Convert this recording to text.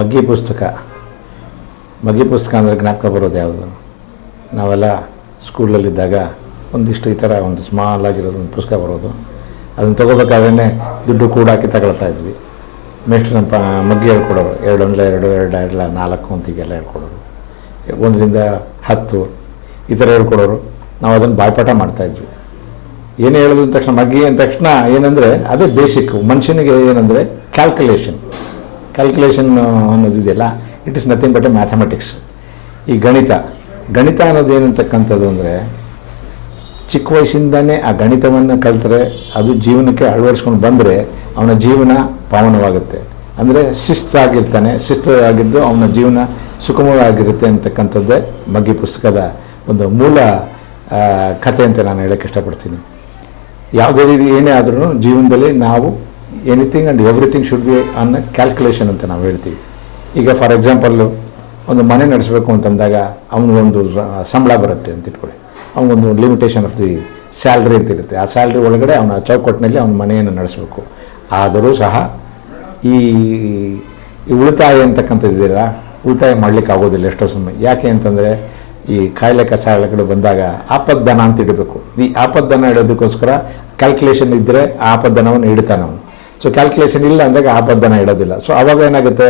ಮಗ್ಗಿ ಪುಸ್ತಕ ಮಗ್ಗಿ ಪುಸ್ತಕ ಅಂದರೆ ಜ್ಞಾಪಕ ಬರೋದು ಯಾವುದು? ನಾವೆಲ್ಲ ಸ್ಕೂಲಲ್ಲಿದ್ದಾಗ ಒಂದಿಷ್ಟು ಈ ಥರ ಒಂದು ಸ್ಮಾಲ್ ಆಗಿರೋದು ಒಂದು ಪುಸ್ತಕ ಬರೋದು. ಅದನ್ನು ತೊಗೋಬೇಕಾದ್ರೆ ದುಡ್ಡು ಕೂಡಾಕಿ ತಗೊಳ್ತಾ ಇದ್ವಿ. ಮೇಷ್ಟ್ರು ನಮ್ಮ ಮಗ್ಗಿ ಹೇಳ್ಕೊಡೋರು, 2 1 2 2 2 4 ಅಂತಿಗೆಲ್ಲ ಹೇಳ್ಕೊಡೋರು. 1ರಿಂದ 10 ಈ ಥರ ಹೇಳ್ಕೊಡೋರು. ನಾವು ಅದನ್ನು ಬಾಯ್ಪಾಠ ಮಾಡ್ತಾಯಿದ್ವಿ. ಏನು ಹೇಳೋದು ಅಂದ ತಕ್ಷಣ ಮಗ್ಗಿ ಅಂದ ತಕ್ಷಣ ಏನಂದರೆ ಅದೇ ಬೇಸಿಕ್ಕು ಮನುಷ್ಯನಿಗೆ. ಏನಂದರೆ ಕ್ಯಾಲ್ಕುಲೇಷನ್ ಅನ್ನೋದಿದೆಯಲ್ಲ, it is nothing but a mathematics. ಈ ಗಣಿತ ಅನ್ನೋದು ಏನಂತಕ್ಕಂಥದ್ದು ಅಂದರೆ, ಚಿಕ್ಕ ವಯಸ್ಸಿಂದನೇ ಆ ಗಣಿತವನ್ನು ಕಲಿತರೆ, ಅದು ಜೀವನಕ್ಕೆ ಅಳವಡಿಸ್ಕೊಂಡು ಬಂದರೆ ಅವನ ಜೀವನ ಪಾವನವಾಗುತ್ತೆ. ಅಂದರೆ ಶಿಸ್ತಾಗಿದ್ದು ಅವನ ಜೀವನ ಸುಗಮವಾಗಿರುತ್ತೆ ಅಂತಕ್ಕಂಥದ್ದೇ ಮಗ್ಗಿ ಪುಸ್ತಕದ ಒಂದು ಮೂಲ ಕಥೆ ಅಂತ ನಾನು ಹೇಳೋಕ್ಕೆ ಇಷ್ಟಪಡ್ತೀನಿ. ಯಾವುದೇ ರೀತಿ ಏನೇ ಆದ್ರೂ ಜೀವನದಲ್ಲಿ ನಾವು anything and everything should be on calculation ಅಂತ ನಾವು ಹೇಳ್ತೀವಿ. ಈಗ ಫಾರ್ ಎಕ್ಸಾಂಪಲ್ಲು ಒಂದು ಮನೆ ನಡೆಸಬೇಕು ಅಂತಂದಾಗ ಅವನಿಗೊಂದು ಸಂಬಳ ಬರುತ್ತೆ ಅಂತ ಇಟ್ಕೊಳ್ಳಿ. ಅವನಿಗೊಂದು ಲಿಮಿಟೇಷನ್ ಆಫ್ ದಿ ಸ್ಯಾಲ್ರಿ ಅಂತ ಇರುತ್ತೆ. ಆ ಸ್ಯಾಲ್ರಿ ಒಳಗಡೆ ಅವನ ಚೌಕಟ್ಟಿನಲ್ಲಿ ಅವನ ಮನೆಯನ್ನು ನಡೆಸಬೇಕು. ಆದರೂ ಸಹ ಈ ಉಳಿತಾಯ ಅಂತಕ್ಕಂಥದ್ದಿಲ್ಲ, ಉಳಿತಾಯ ಮಾಡಲಿಕ್ಕೆ ಆಗೋದಿಲ್ಲ ಎಷ್ಟೋ ಸಮಯ. ಯಾಕೆ ಅಂತಂದರೆ, ಈ ಕಾಯಿಲೆ ಕಸಾಯಗಳು ಬಂದಾಗ ಆಪದ್ದನ ಅಂತ ಇಡಬೇಕು. ಈ ಆಪದ್ದನ ಇಡೋದಕ್ಕೋಸ್ಕರ ಕ್ಯಾಲ್ಕುಲೇಷನ್ ಇದ್ದರೆ ಆಪದ್ದನವನ್ನು ಇಡ್ತಾನೆ ಅವನು. ಸೊ ಕ್ಯಾಲ್ಕುಲೇಷನ್ ಇಲ್ಲ ಅಂದಾಗ ಆಪದ್ದನ ಇಡೋದಿಲ್ಲ. ಸೊ ಆವಾಗ ಏನಾಗುತ್ತೆ,